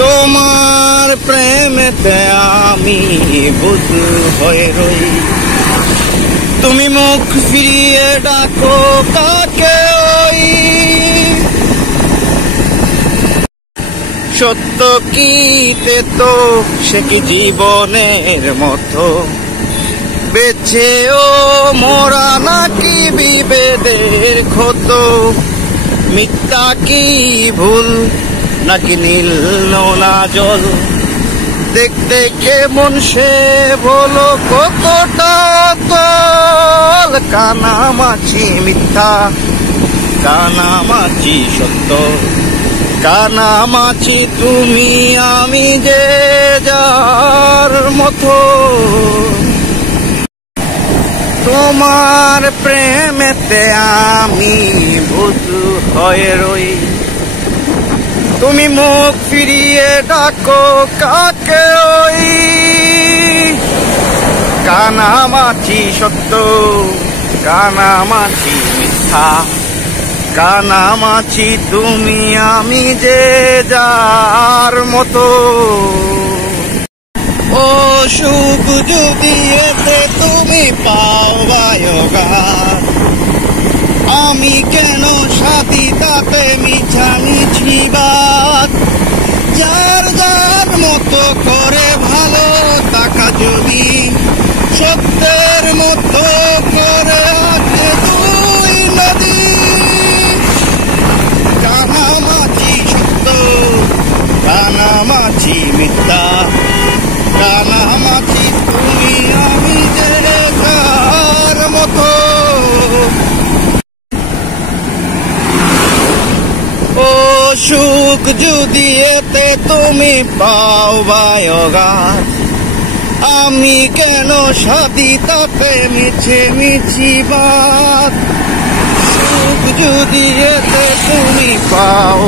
তোমার প্রেমেতে আমি বুঝ হয়ে রই, তুমি মুখ ফিরিয়ে ডাকো কাকে ওই। সত্য কি তো সে কি জীবনের মতো, বেছেও মোরা নাকি বিভেদের ক্ষত, মিথ্যা কি ভুল নাকি নীল নোনা জল, দেখতে কেমন সে বলো কতটা তল, কানামাছি মিথ্যা কানামাছি সত্য, কানামাছি তুমি আমি যে যার মতো। তোমার প্রেমেতে আমি বুঝ হয়ে রই, তুমি মুখ ফিরিয়ে ডাকো কাকে ওই। কানামাছি সত্য কানামাছি মিথ্যা, কানামাছি তুমি আমি যে যার মতো। ও সুখ যদি এতে তুমি পাও বায়োগার, আমি কেন সাথী তাতে মিছামিছি বাদ। যার যার মতো করে ভালো থাকা যদি সত্যের মতো করে আছে দুই নদী, কানামাছি সত্য কানামাছি মিথ্যা, কানামাছি তুমি আমি যে যার মতো। ও সুখ যদি এতে তুমি পাও বায়োগাছ, আমি কেন সাথী তাতে মিছে মিছি বাদ। সুখ যদি এতে তুমি পাও